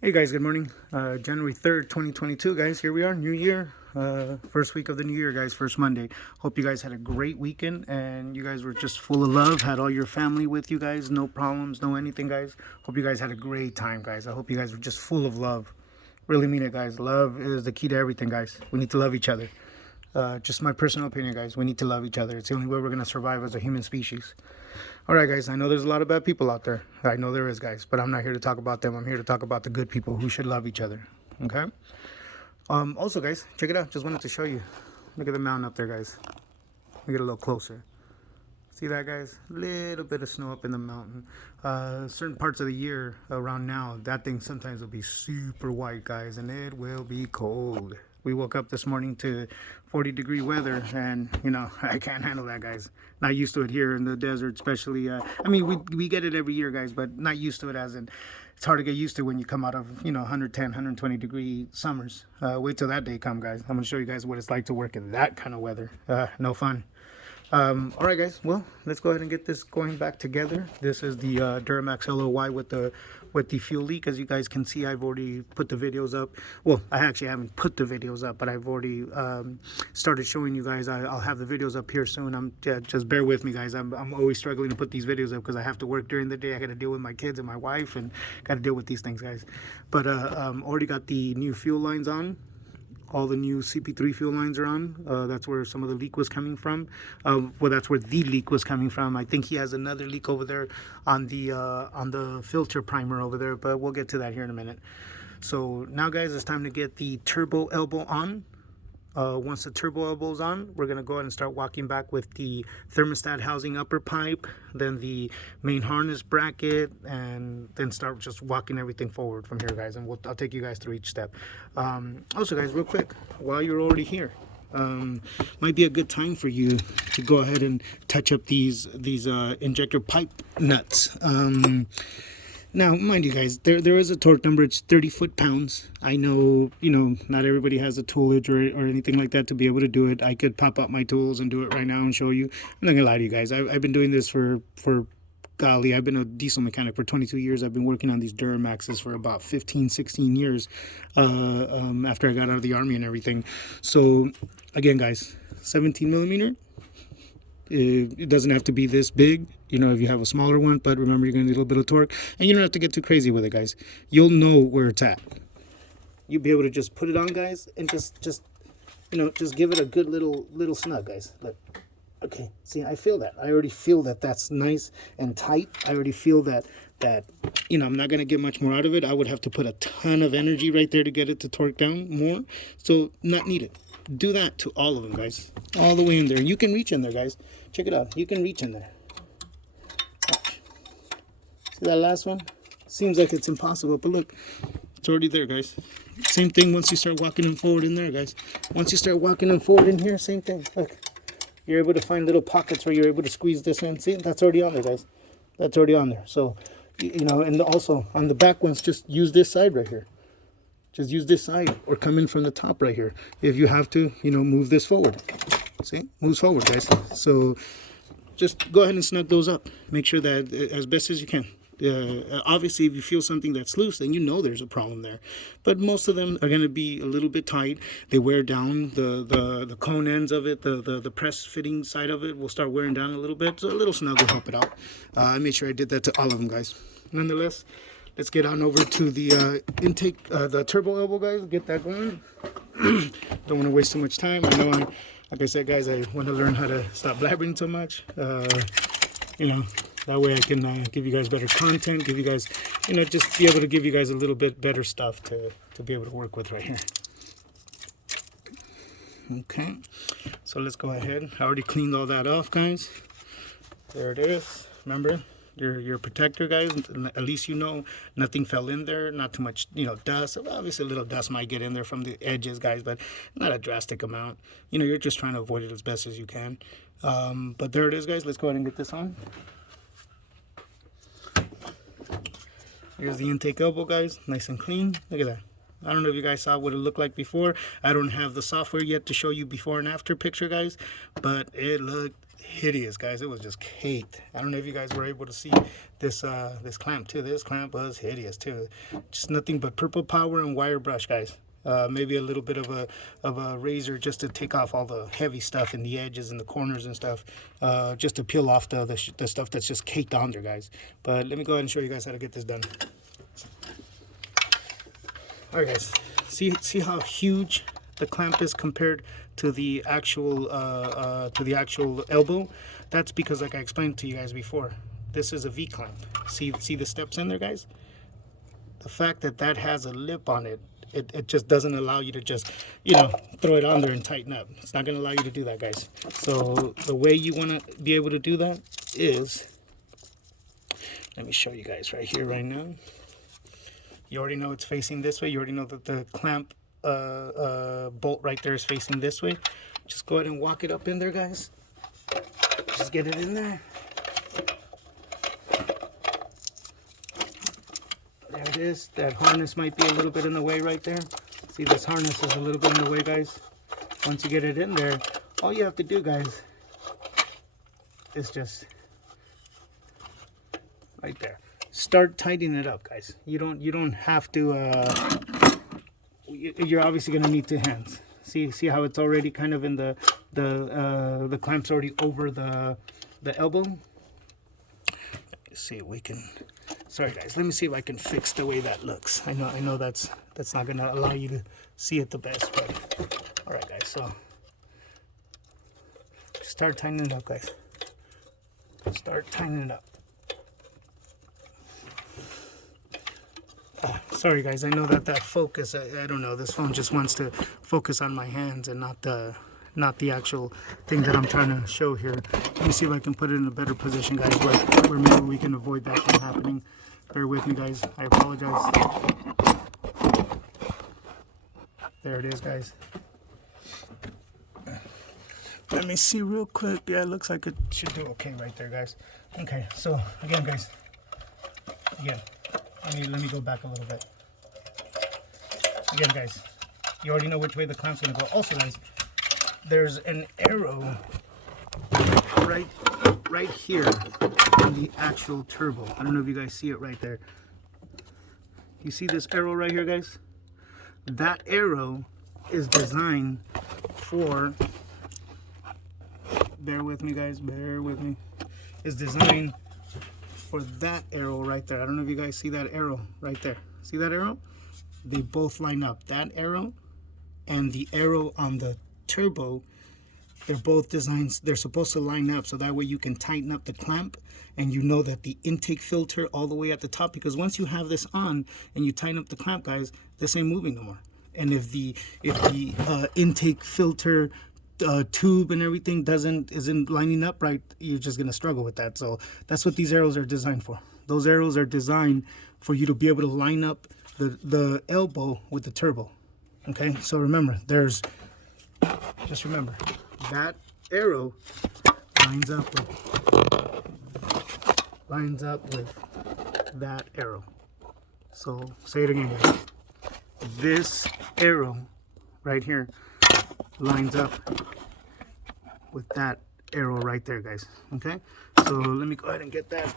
Hey guys, good morning. January 3rd, 2022, guys. Here we are, new year. First week of the new year, guys, first Monday. Hope you guys had a great weekend and you guys were just full of love, had all your family with you guys, no problems, no anything, guys. Hope you guys had a great time, guys. I hope you guys were just full of love. Really mean it, guys. Love is the key to everything, guys. We need to love each other. Just my personal opinion, guys. We need to love each other. It's the only way we're going to survive as a human species. All right, guys. I know there's a lot of bad people out there. I know there is, guys. But I'm not here to talk about them. I'm here to talk about the good people who should love each other. Okay? Also, guys, check it out. Just wanted to show you. Look at the mountain up there, guys. Let me get a little closer. See that, guys? Little bit of snow up in the mountain. Certain parts of the year around now, that thing sometimes will be super white, guys, and it will be cold. We woke up this morning to 40-degree weather, and I can't handle that, guys. Not used to it here in the desert, especially. I mean, we get it every year, guys, but not used to it as in. It's hard to get used to when you come out of 110, 120-degree summers. Wait till that day come, guys. I'm gonna show you guys what it's like to work in that kind of weather. No fun. All right, guys. Well, let's go ahead and get this going back together. This is the Duramax LLY with the fuel leak. As you guys can see, I've already put the videos up. Well, I actually haven't put the videos up, but I've already started showing you guys. I'll have the videos up here soon. Just bear with me, guys. I'm always struggling to put these videos up because I have to work during the day. I got to deal with my kids and my wife, and got to deal with these things, guys. But already got the new fuel lines on. All the new CP3 fuel lines are on. That's where some of the leak was coming from. Well, that's where the leak was coming from. I think he has another leak over there on the filter primer over there, but we'll get to that here in a minute. So now, guys, it's time to get the turbo elbow on. Once the turbo elbow is on, we're going to go ahead and start walking back with the thermostat housing upper pipe, then the main harness bracket, and then start just walking everything forward from here, guys. And I'll take you guys through each step. Also, guys, real quick, while you're already here, might be a good time for you to go ahead and touch up these injector pipe nuts. Now, mind you, guys, there is a torque number. It's 30 foot-pounds. I know, not everybody has a toolage or anything like that to be able to do it. I could pop out my tools and do it right now and show you. I'm not gonna lie to you guys. I've been doing this for golly, I've been a diesel mechanic for 22 years. I've been working on these Duramaxes for about 15, 16 years after I got out of the Army and everything. So, again, guys, 17 millimeter. It doesn't have to be this big, if you have a smaller one, but remember, you're going to need a little bit of torque, and you don't have to get too crazy with it, guys. You'll know where it's at. You'll be able to just put it on, guys, and just give it a good little snug, guys. Look. Okay, see, I feel that. I already feel that that's nice and tight. I already feel that I'm not going to get much more out of it. I would have to put a ton of energy right there to get it to torque down more. So, not needed. Do that to all of them, guys. All the way in there. You can reach in there, guys. Check it out. You can reach in there. Watch. See that last one? Seems like it's impossible, but look. It's already there, guys. Same thing once you start walking them forward in there, guys. Once you start walking them forward in here, same thing. Look. You're able to find little pockets where you're able to squeeze this in. See, that's already on there, guys. That's already on there. So, and also on the back ones, just use this side right here. Just use this side or come in from the top right here. If you have to, move this forward. See, moves forward, guys. So just go ahead and snug those up. Make sure that as best as you can. Obviously, if you feel something that's loose, then there's a problem there. But most of them are going to be a little bit tight. They wear down the cone ends of it. The press fitting side of it will start wearing down a little bit. So a little snug will help it out. I made sure I did that to all of them, guys. Nonetheless, let's get on over to the intake, the turbo elbow, guys. Get that going. Don't want to waste too much time. I know like I said, guys, I want to learn how to stop blabbering so much. That way I can give you guys better content, give you guys, just be able to give you guys a little bit better stuff to be able to work with right here. Okay, so let's go ahead. I already cleaned all that off, guys. There it is. Remember, your protector, guys. At least nothing fell in there, not too much, dust. Obviously, a little dust might get in there from the edges, guys, but not a drastic amount. You're just trying to avoid it as best as you can. But there it is, guys. Let's go ahead and get this on. Here's the intake elbow, guys. Nice and clean. Look at that. I don't know if you guys saw what it looked like before. I don't have the software yet to show you before and after picture, guys, but it looked hideous, guys. It was just caked. I don't know if you guys were able to see this this clamp too. This clamp was hideous too. Just nothing but purple power and wire brush, guys. Maybe a little bit of a razor just to take off all the heavy stuff in the edges and the corners and stuff, just to peel off the stuff that's just caked on there, guys. But let me go ahead and show you guys how to get this done. All right, guys, see how huge the clamp is compared to the actual elbow. That's because, like I explained to you guys before, this is a V clamp. See the steps in there, guys. The fact that that has a lip on it, it just doesn't allow you to just, you know, throw it on there and tighten up. It's not going to allow you to do that, guys. So the way you want to be able to do that is, let me show you guys right here, right now. You already know it's facing this way. You already know that the clamp bolt right there is facing this way. Just go ahead and walk it up in there, guys. Just get it in there. There it is. That harness might be a little bit in the way right there. See, this harness is a little bit in the way, guys. Once you get it in there, all you have to do, guys, is just right there. Start tightening it up, guys. You don't have to. You're obviously gonna need two hands. See how it's already kind of in the clamp's already over the elbow. Let's see if we can. Sorry, guys. Let me see if I can fix the way that looks. I know that's not gonna allow you to see it the best, but all right, guys. So start tightening it up, guys. Start tightening it up. Sorry, guys. I know that focus. I don't know. This phone just wants to focus on my hands and not the actual thing that I'm trying to show here. Let me see if I can put it in a better position, guys, where maybe we can avoid that from happening. Bear with me, guys. I apologize. There it is, guys. Let me see real quick. Yeah, it looks like it should do okay right there, guys. Okay, so again, guys. Again, let me go back a little bit. Again, guys, you already know which way the clamp's gonna go. Also, guys, there's an arrow right here in the actual turbo. I don't know if you guys see it right there. You see this arrow right here, guys? That arrow is designed for, bear with me, guys, bear with me, is designed for that arrow right there. I don't know if you guys see that arrow right there. See that arrow? They both line up. That arrow and the arrow on the turbo, they're both designs, they're supposed to line up so that way you can tighten up the clamp and you know that the intake filter all the way at the top, because once you have this on and you tighten up the clamp, guys, this ain't moving no more. And if the intake filter tube and everything isn't lining up right, you're just gonna struggle with that. So that's what these arrows are designed for. Those arrows are designed for you to be able to line up the elbow with the turbo. Okay, so remember, just remember that arrow lines up with that arrow. So say it again, guys. This arrow right here lines up with that arrow right there, guys. Okay, so let me go ahead and get that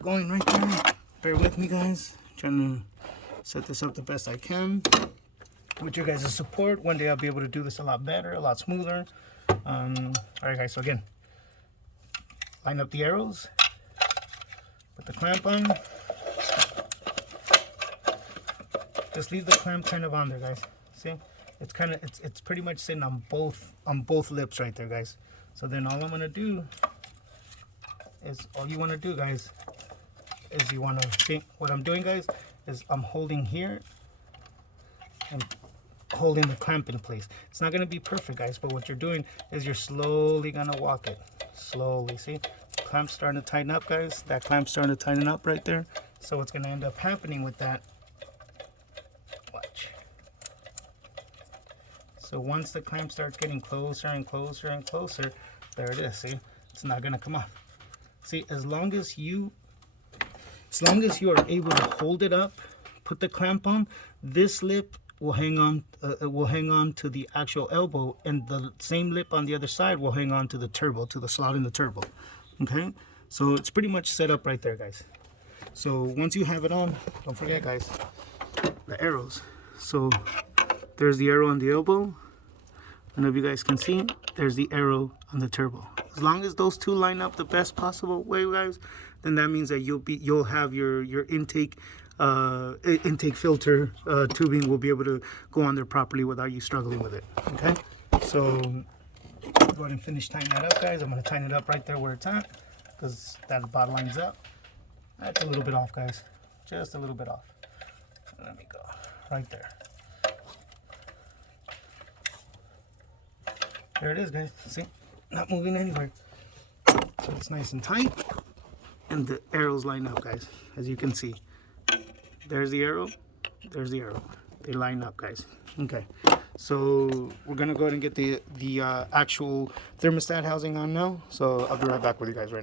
going right there. Bear with me, guys. I'm trying to set this up the best I can with your guys' support. One day I'll be able to do this a lot better, a lot smoother. All right, guys, so again, line up the arrows, put the clamp on. Just leave the clamp kind of on there, guys. See, it's pretty much sitting on both lips right there, guys. So then all I'm gonna do is, all you want to do, guys, is you want to think what I'm doing, guys, is I'm holding here and holding the clamp in place. It's not going to be perfect, guys, but what you're doing is you're slowly going to walk it. Slowly, see? Clamp's starting to tighten up, guys. That clamp's starting to tighten up right there. So what's going to end up happening with that, watch. So once the clamp starts getting closer and closer and closer, there it is, see? It's not going to come off. See, as long as you are able to hold it up, put the clamp on, this lip will hang on to the actual elbow, and the same lip on the other side will hang on to the turbo, to the slot in the turbo. Okay, so it's pretty much set up right there, guys. So once you have it on, don't forget, guys, the arrows. So there's the arrow on the elbow. I don't know if you guys can see, there's the arrow on the turbo. As long as those two line up the best possible way, guys, then that means that you'll have your intake filter tubing will be able to go on there properly without you struggling with it. Okay, so go ahead and finish tying that up, guys. I'm going to tighten it up right there where it's at, because that bottom lines up. That's a little bit off, guys, just a little bit off. Let me go right there. There it is, guys. See, not moving anywhere. So it's nice and tight, and the arrows line up, guys, as you can see. There's the arrow, there's the arrow. They line up, guys. Okay, so we're gonna go ahead and get the actual thermostat housing on now. So I'll be right back with you guys right now.